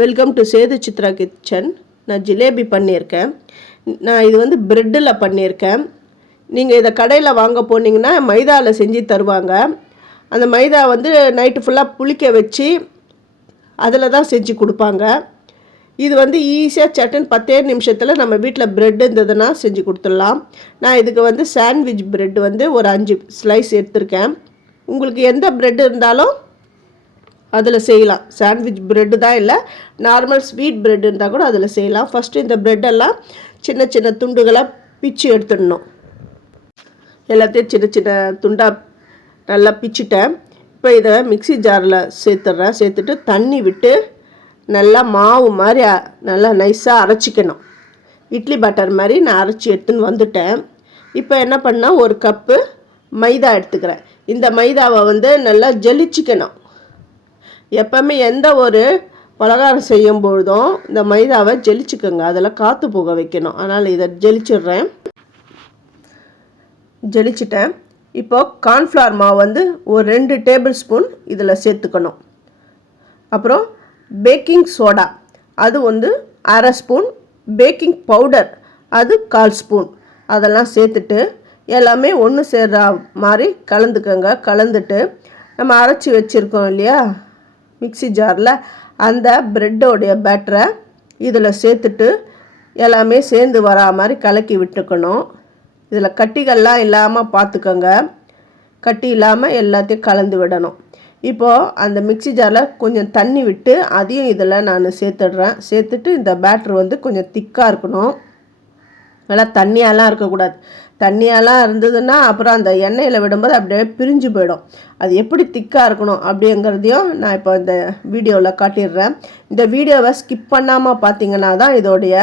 Welcome to Sethu Chitra kitchen. நான் ஜிலேபி பண்ணியிருக்கேன். நான் இது வந்து ப்ரெட்டில் பண்ணியிருக்கேன். நீங்கள் இதை கடையில் வாங்க போனீங்கன்னா மைதாவில் செஞ்சு தருவாங்க. அந்த மைதா வந்து நைட்டு ஃபுல்லாக புளிக்க வச்சு அதில் தான் செஞ்சு கொடுப்பாங்க. இது வந்து ஈஸியாக சட்டுன்னு 10 நிமிஷத்தில் நம்ம வீட்டில் ப்ரெட் இருந்ததுன்னா செஞ்சு கொடுத்துடலாம். நான் இதுக்கு வந்து சாண்ட்விச் ப்ரெட் வந்து ஒரு 5 ஸ்லைஸ் எடுத்திருக்கேன். உங்களுக்கு எந்த ப்ரெட் இருந்தாலும் அதில் செய்யலாம். சாண்ட்விச் ப்ரெட்டு தான் இல்லை, நார்மல் ஸ்வீட் ப்ரெட் இருந்தால் கூட அதில் செய்யலாம். ஃபஸ்ட்டு இந்த ப்ரெட்டெல்லாம் சின்ன சின்ன துண்டுகளாக பிச்சு எடுத்துடணும். எல்லாத்தையும் சின்ன சின்ன துண்டாக நல்லா பிச்சுட்டேன். இப்போ இதை மிக்ஸி ஜாரில் சேர்த்துட்றேன். சேர்த்துட்டு தண்ணி விட்டு நல்லா மாவு மாதிரி நல்லா நைஸாக அரைச்சிக்கணும். இட்லி பேட்டர் மாதிரி நான் அரைச்சி எடுத்துன்னு வந்துட்டேன். இப்போ என்ன பண்ணால் ஒரு கப்பு மைதா எடுத்துக்கிறேன். இந்த மைதாவை வந்து நல்லா ஜலிச்சிக்கணும். எப்போவுமே எந்த ஒரு பலகாரம் செய்யும் பொழுதும் இந்த மைதாவை ஜெலிச்சுக்கோங்க. அதில் காற்று போக வைக்கணும். அதனால் இதை ஜெலிச்சிட்றேன். ஜெலிச்சிட்டேன். இப்போது கார்ன்ஃப்ளவர் மாவு வந்து ஒரு 2 டேபிள் ஸ்பூன் இதில் சேர்த்துக்கணும். அப்புறம் பேக்கிங் சோடா அது வந்து அரை ஸ்பூன், பேக்கிங் பவுடர் அது 1/4 ஸ்பூன். அதெல்லாம் சேர்த்துட்டு எல்லாமே ஒன்று சேர்ற மாதிரி கலந்துக்கோங்க. கலந்துட்டு நம்ம அரைச்சி வச்சுருக்கோம் இல்லையா மிக்ஸி ஜாரில், அந்த ப்ரெட்டோடைய பேட்டரை இதில் சேர்த்துட்டு எல்லாமே சேர்ந்து வரா மாதிரி கலக்கி விட்டுக்கணும். இதில் கட்டிகள்லாம் இல்லாமல் பார்த்துக்கோங்க. கட்டி இல்லாமல் எல்லாத்தையும் கலந்து விடணும். இப்போது அந்த மிக்ஸி ஜாரில் கொஞ்சம் தண்ணி விட்டு அதையும் இதில் நான் சேர்த்துடுறேன். சேர்த்துட்டு இந்த பேட்ரு வந்து கொஞ்சம் திக்காக இருக்கணும். நல்லா தண்ணியாலாம் இருக்கக்கூடாது. தண்ணியாலாம் இருந்ததுன்னா அப்புறம் அந்த எண்ணெயில் விடும்போது அப்படியே பிரிஞ்சு போயிடும். அது எப்படி திக்காக இருக்கணும் அப்படிங்கிறதையும் நான் இப்போ இந்த வீடியோவில் காட்டிடுறேன். இந்த வீடியோவை ஸ்கிப் பண்ணாமல் பார்த்தீங்கன்னா தான் இதோடைய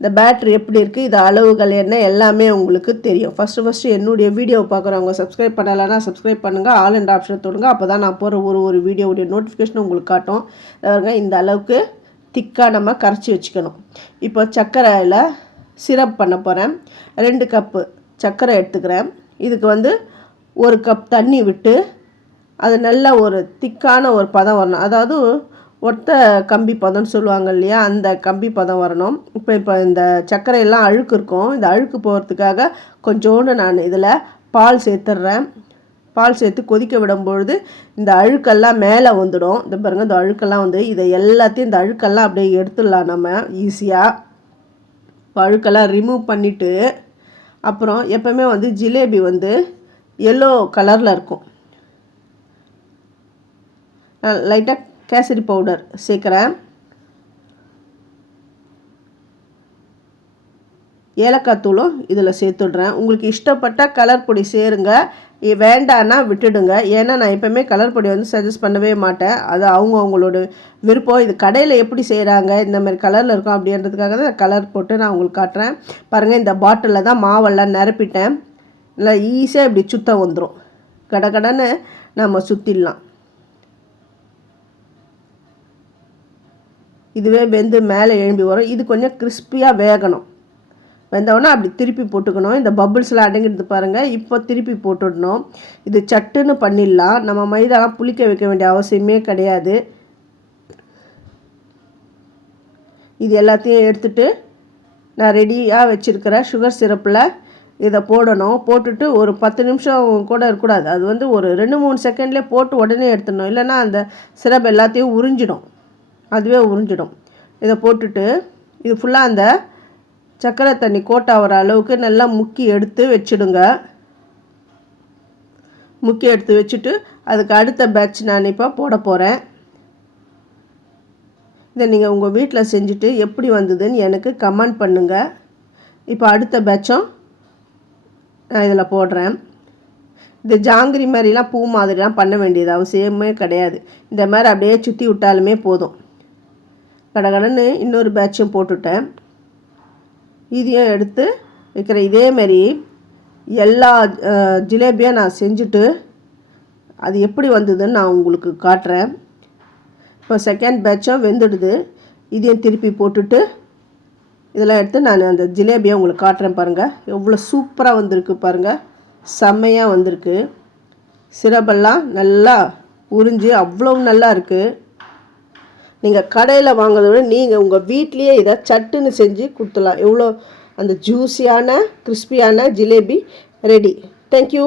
இந்த பேட்ரி எப்படி இருக்குது, இது அளவுகள் என்ன எல்லாமே உங்களுக்கு தெரியும். ஃபஸ்ட்டு என்னுடைய வீடியோவை பார்க்குறவங்க சப்ஸ்கிரைப் பண்ணலைன்னா சப்ஸ்கிரைப் பண்ணுங்கள். ஆல் அண்ட் ஆப்ஷன் தொடுங்க. அப்போ தான் நான் போகிற ஒரு வீடியோவுடைய நோட்டிஃபிகேஷன் உங்களுக்கு காட்டும். இந்த அளவுக்கு திக்காக நம்ம கரைச்சி வச்சுக்கணும். இப்போ சர்க்கரையில் சிரப் பண்ண போகிறேன். 2 கப்பு சர்க்கரை எடுத்துக்கிறேன். இதுக்கு வந்து 1 கப் தண்ணி விட்டு அது நல்ல ஒரு திக்கான ஒரு பதம் வரணும். அதாவது ஒத்த கம்பி பதம்னு சொல்லுவாங்க இல்லையா, அந்த கம்பி பதம் வரணும். இப்போ இந்த சர்க்கரையெல்லாம் அழுக்கு இருக்கும். இந்த அழுக்கு போகிறதுக்காக கொஞ்சோண்டு நான் இதில் பால் சேர்த்துட்றேன். பால் சேர்த்து கொதிக்க விடும்பொழுது இந்த அழுக்கெல்லாம் மேலே வந்துடும். இந்த பாருங்கள், இந்த அழுக்கெல்லாம் வந்து இதை எல்லாத்தையும் இந்த அழுக்கெல்லாம் அப்படியே எடுத்துடலாம் நம்ம ஈஸியாக. அழுக்கெல்லாம் ரிமூவ் பண்ணிவிட்டு அப்புறம் எப்போவுமே வந்து ஜிலேபி வந்து எல்லோ கலரில் இருக்கும். லைட்டாக கேசரி பவுடர் சேர்க்குறேன். ஏலக்காய் தூளும் இதில் சேர்த்துடுறேன். உங்களுக்கு இஷ்டப்பட்ட கலர் பொடி சேருங்க, வேண்டான்னா விட்டுடுங்க. ஏன்னா நான் எப்போவுமே கலர் பொடி வந்து சஜஸ்ட் பண்ணவே மாட்டேன். அது அவங்களோட விருப்பம். இது கடையில் எப்படி செய்கிறாங்க, இந்த மாதிரி கலரில் இருக்கும் அப்படின்றதுக்காக தான் கலர் போட்டு நான் உங்களுக்கு காட்டுறேன். பாருங்கள், இந்த பாட்டிலில் தான் மாவெல்லாம் நிரப்பிட்டேன். நல்லா ஈஸியாக இப்படி சுத்த வந்துடும். கடன்னு நம்ம சுற்றிடலாம். இதுவே வெந்து மேலே எழும்பி வரும். இது கொஞ்சம் கிறிஸ்பியாக வேகணும். வெந்தவொடனே அப்படி திருப்பி போட்டுக்கணும். இந்த பபுள்ஸ்லாம் அடங்கிடுது பாருங்கள். இப்போ திருப்பி போட்டுடணும். இது சட்டுன்னு பண்ணிடலாம். நம்ம மைதாலாம் புளிக்க வைக்க வேண்டிய அவசியமே கிடையாது. இது எல்லாத்தையும் எடுத்துகிட்டு நான் ரெடியாக வச்சுருக்கிற சுகர் சிரப்பில் இதை போடணும். போட்டுட்டு ஒரு 10 நிமிஷம் கூட இருக்கக்கூடாது. அது வந்து ஒரு 2-3 செகண்ட்லேயே போட்டு உடனே எடுத்துடணும். இல்லைன்னா அந்த சிரப் எல்லாத்தையும் உறிஞ்சிடும். அதுவே உறிஞ்சிடும். இதை போட்டுட்டு இது ஃபுல்லாக அந்த சர்க்கரை தண்ணி கோட் ஆகிற அளவுக்கு நல்லா முக்கி எடுத்து வச்சுடுங்க. முக்கி எடுத்து வச்சுட்டு அதுக்கு அடுத்த பேட்ச் நான் இப்போ போட போகிறேன். இதை நீங்கள் உங்கள் வீட்டில் செஞ்சுட்டு எப்படி வந்ததுன்னு எனக்கு கமெண்ட் பண்ணுங்கள். இப்போ அடுத்த பேட்சும் நான் இதில் போடுறேன். இந்த ஜாங்கிரி மாதிரிலாம் பூ மாதிரிலாம் பண்ண வேண்டியது அவசியமே கிடையாது. இந்த மாதிரி அப்படியே சுற்றி விட்டாலுமே போதும். கடகடன்னு இன்னொரு பேட்சும் போட்டுட்டேன். இதையும் எடுத்து வைக்கிறேன். இதேமாரி எல்லா ஜிலேபியாக நான் செஞ்சுட்டு அது எப்படி வந்ததுன்னு நான் உங்களுக்கு காட்டுறேன். இப்போ செகண்ட் பேட்சும் வெந்துடுது. இதையும் திருப்பி போட்டுட்டு இதெல்லாம் எடுத்து நான் அந்த ஜிலேபியை உங்களுக்கு காட்டுறேன். பாருங்கள், எவ்வளோ சூப்பராக வந்திருக்கு பாருங்கள். செம்மையாக வந்திருக்கு. சிரப்பெல்லாம் நல்லா உறிஞ்சி அவ்வளோ நல்லா இருக்குது. நீங்கள் கடையில் வாங்குறத விட நீங்கள் உங்கள் வீட்லேயே இதை சட்டுன்னு செஞ்சு கொடுத்துடலாம். எவ்வளோ அந்த ஜூஸியான கிறிஸ்பியான ஜிலேபி ரெடி. தேங்க்யூ.